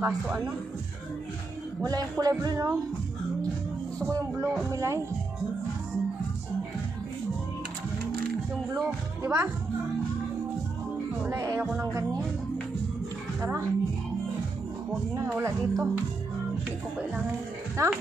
kaso ano, wala yung kulay blue, no? Gusto ko yung blue, Milay. Yung blue, di ba? Wala, ayoko ng ganyan. Tara. Huwag na, wala dito. Hindi ko kailangan. Na?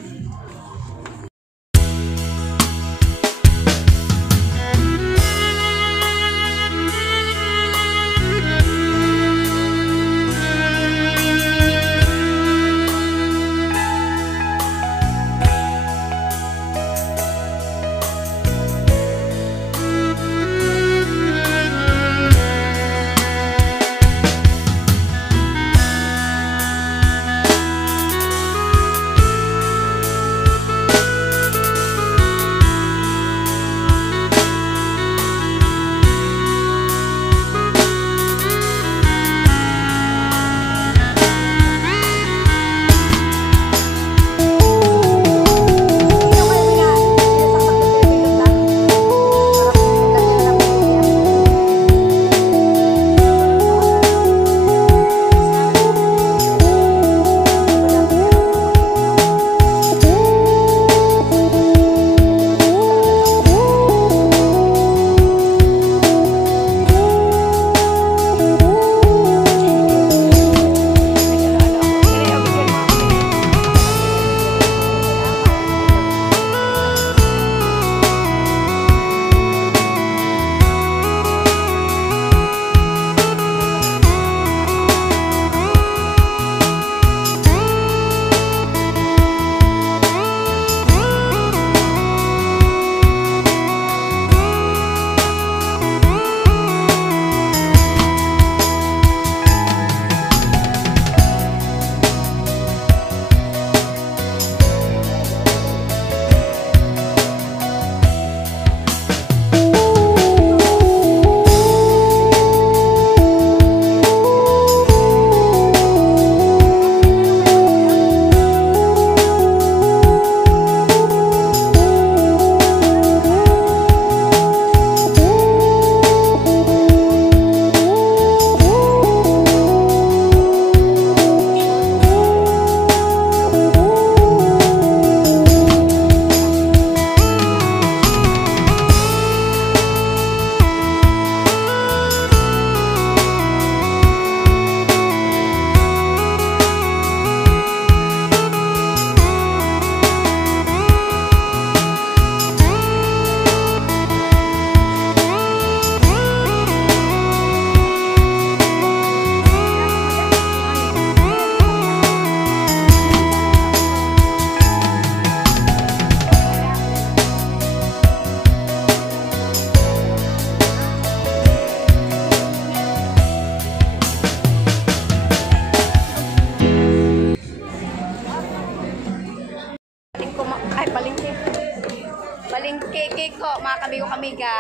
Palingke ko, mga kamigo-kamiga.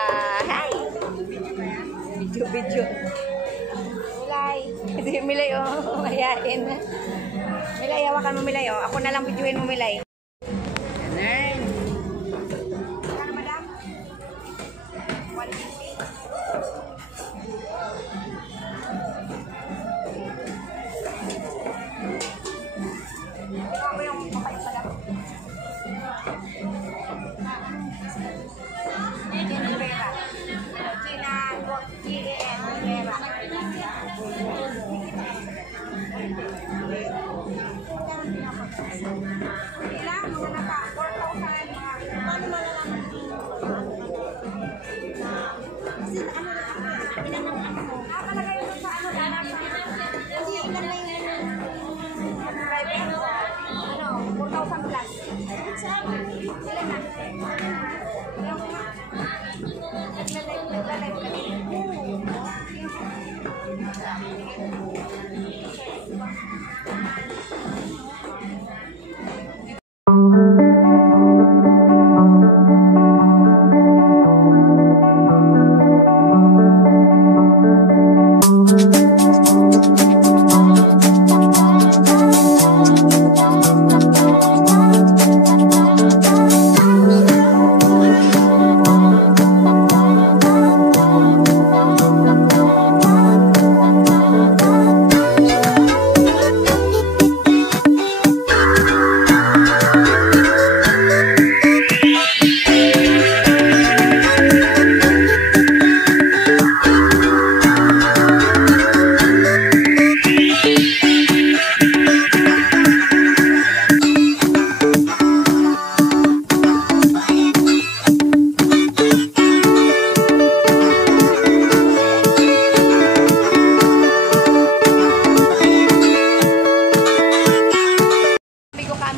Hi! Video. Milay. Milay, oh. Mayain. Milay, hawakan mo, Milay, oh. Ako na lang videoin mo, Milay. Ganun. Ano, madam? 150. Ako yung kapayos, madam.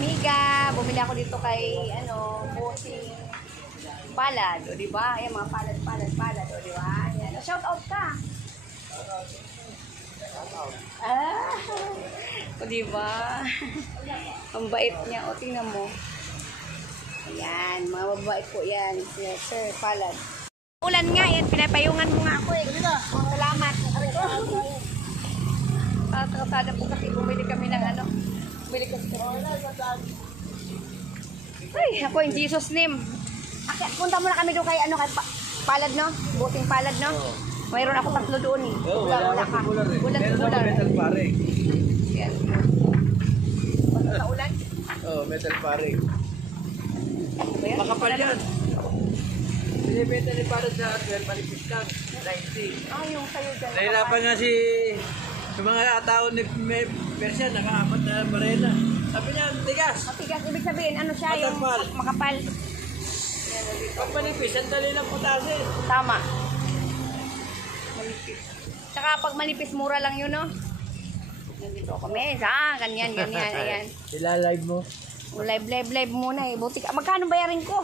amiga. Bumili ako dito kay, bossing palad. O, diba? Ayan, mga palad. O, diba? Ayan. Shout out ka. O, diba? Ang bait niya. O, tingnan mo. Ayan, mga mabait po yan. Yes, sir, palad. Ulan nga, yan. Pinapayungan mo nga ako eh. Salamat. Kasada po kasi bumili kami ng bumili kasi ay, ako in Jesus name. Punta muna kami doon kay kay palad, no? Buting palad, no? Mayroon ako 3 doon eh. Wala ka. Ulan. Metal paring. Yes. Sa ulan? Oh, metal paring. Makapal yan. Binibenta ni para sa 12 malipis lang. 90. Ah, yung sayo dyan. Nahirapan nga yung mga tao ni Persia, nakaapat na barela. Sabi niya, tigas. Matigas, ibig sabihin, siya yung Matapal. makapal. Pag manipis, ang dali ng putasin. Tama. Manipis. Tsaka pag manipis, mura lang yun, no? Nandito kami. Ganyan. Ayan. Ila-live mo? Live muna eh. Buti ka. Magkano bayarin ko?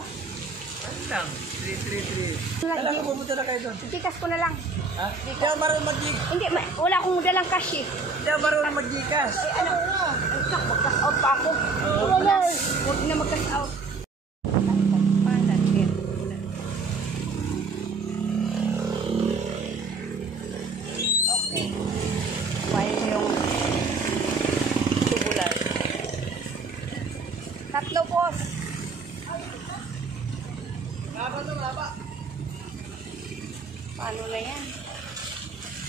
Ano lang? 333. Talaga pumunta na kayo doon. Tikas ko na lang. Ha? Hindi ako marunong mag-gigas. Hindi, wala akong dalang cash eh. Hindi ako marunong mag-gigas. Mag-cash out pa ako. Huwag na mag-cash out. Okay. Kumain yung tubular. 3, boss. Paano na yan?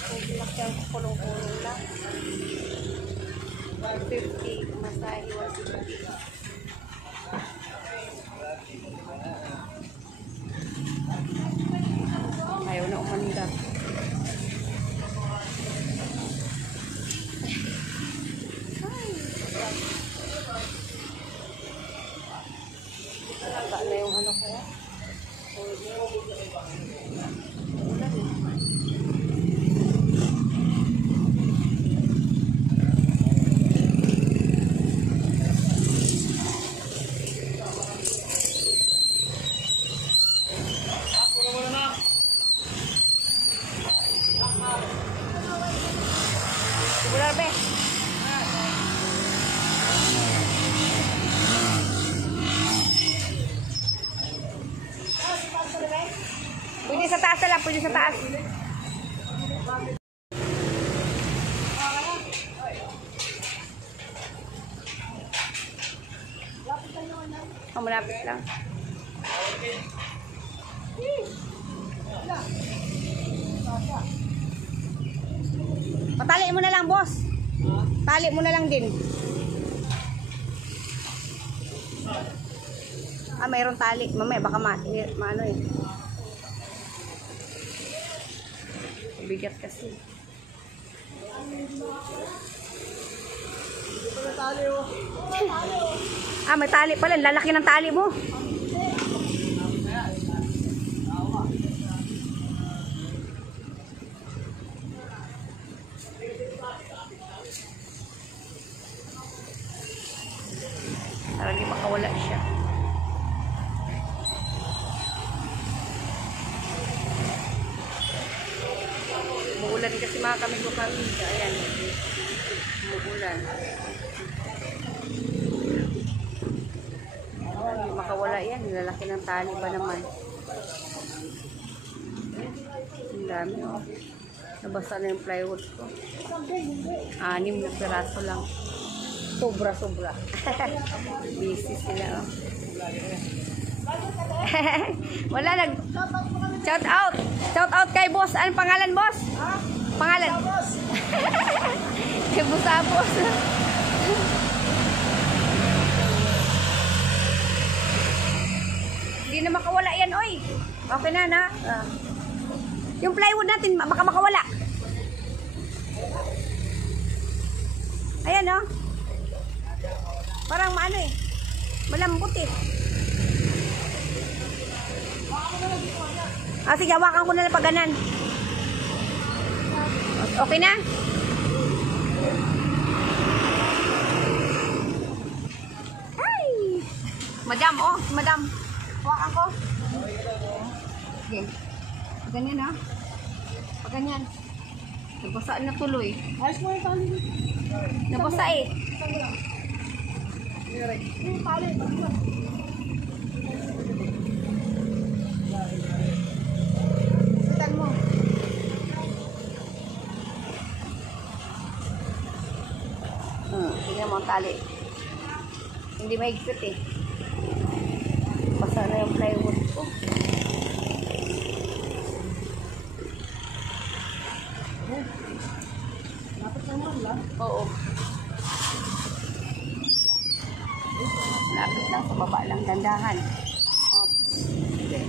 Bilak yan, kulong-kulong lang. 150, masahe 150. Ayaw na umandag. Talaga na yung ko. Tubular, be. Pwede sa taas lang, pwede sa taas. Malapit lang. Patali mo na lang, boss. Tali mo na lang din. Mayroon tali. Mamaya baka maano eh. Bigat kasi. May tali pala. Lalaki ng tali mo. Para di makawala siya. Umuulan kasi mga kami. Ayan. Umuulan. Hindi makawala yan. Nilalaki ng tali pa naman. Ang dami. Nabasa na yung plywood ko. 6 na piraso lang. Sobra. Busy sila. Wala shout out. Shout out kay boss. Anong pangalan, boss? Pangalan? Kay boss Abos. Hindi na makawala yan, oy. Okay na. Yung plywood natin, baka makawala. Ayan, oh. Parang maano eh. Malambot eh. Sige, hawakan ko na lang paganan. Okay na? Madam, oh, madam. Hawakan ko. Sige. Ganyan ha. Pag ganyan. Nabasaan na tuloy. Ayos mo yung tali. Nabasa eh. Yung tali. Sutan mo. Tingnan mo ang tali. Hindi mahigpit eh. Basa na yung plywood ko. Dapat naman lang. Oo. Lapit lang sa baba lang. Dandahan. Okay.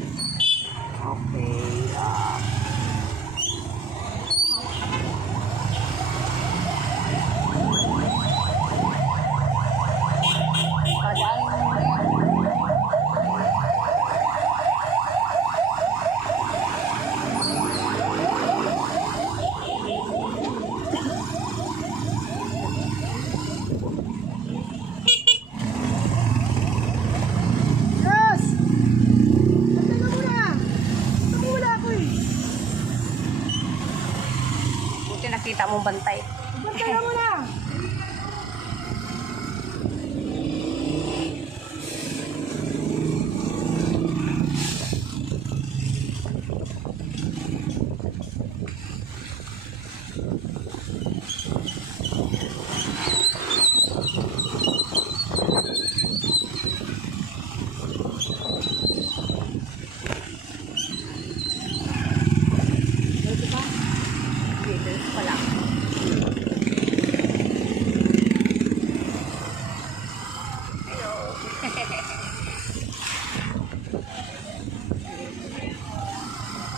Okay. Yes! Teka muna! Wala ako eh. Buti nakita mong bantay. Teka muna! Dito pa lang. Hello.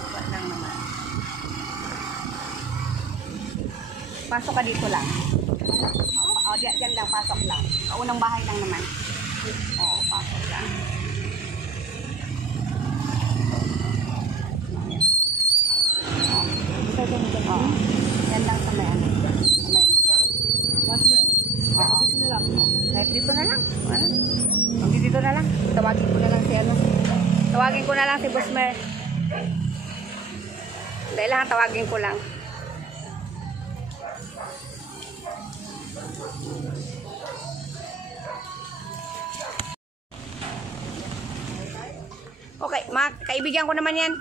Baba lang naman. Pasok ka dito lang. Diyan lang, pasok lang. Unang bahay lang naman. Pasok lang. Yan lang sa may ano. Sa may kahit dito na lang. Ano? Dito na lang. Tawagin ko na lang si ano. Tawagin ko na lang si Boss Mer. Dahil lang, tawagin ko lang. Okay, mga kaibigan ko naman yan.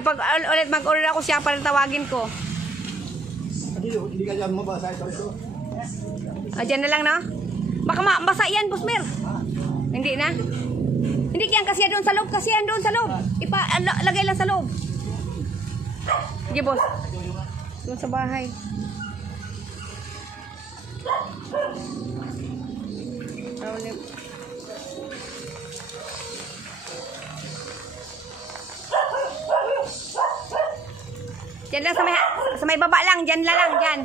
Pag ulit mag-order ako, siya pa rin tawagin ko. Hindi ka dyan mabasa ito. Dyan na lang, no? Baka mabasa yan, Boss Mer. Hindi na? Hindi yan kasi doon sa loob. Kasi yan doon sa loob. Lagay lang sa loob. Sige, boss. Doon sa bahay. Diyan lang sa may baba lang. Diyan lang. Diyan.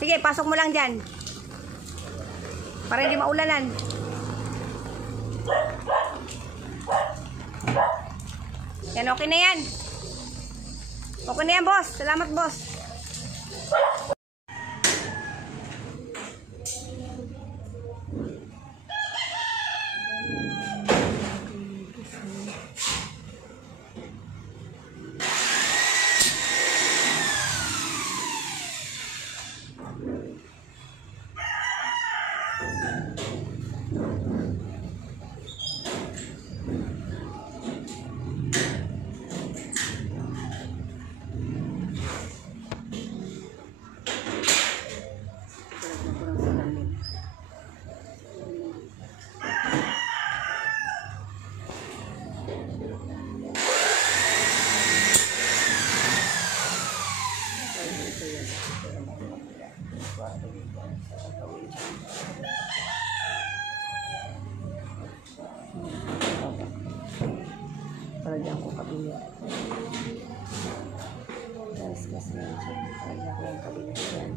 Sige, pasok mo lang diyan. Para hindi maulanan. Yan, okay na yan. Okay na yan, boss. Salamat, boss. Para diyan ko kabili. Guys, kasi para diyan ko yung kabili yan.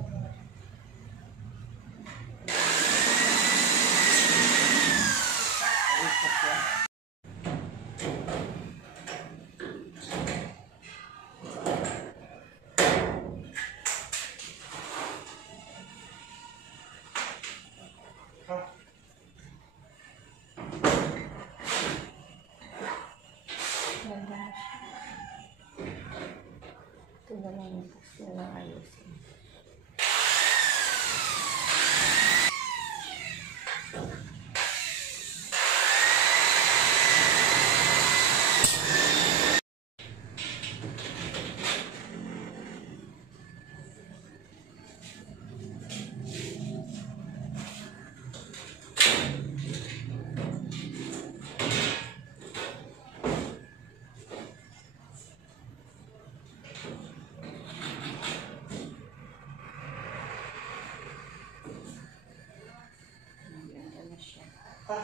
May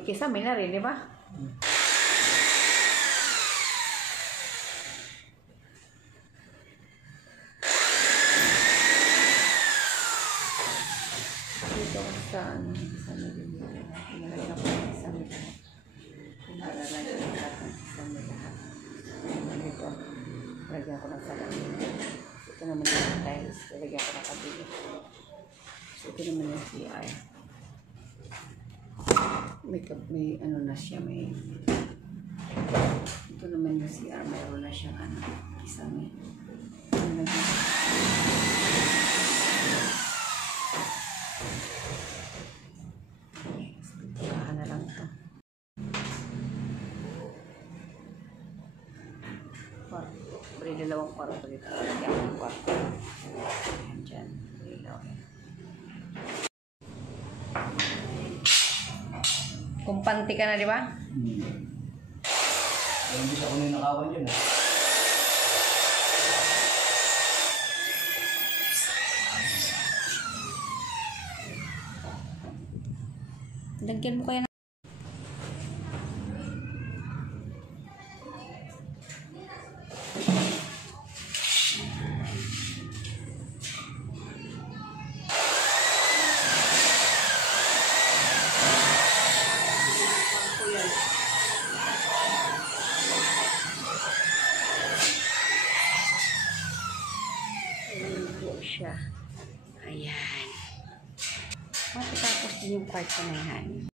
kisame na rin, di ba? Dito ako sa ano, kisame din dito. Pinalagay ako ng kisame lahat. Pinalagay ko ng lahat ng kisame lahat. Dito, lagyan ko ng salamin. Ito naman yung tiles. Lagyan ko ng kabili. So, ito naman yung CR. May ano na siya, may ito naman yung CR, mayroon na siyang ano, kisame. Pagkahan na lang ito. Kwarto. Bali dalawang kwarto dito. Lagyan ko ng kwarto. Ayan dyan. Ilaw yan. Kumpante ka na, di ba? Yung bisa ko na yung nakawan yun. Lagyan mo kaya na. Siya. Ayan. Matatapos din yung kwarto na yan.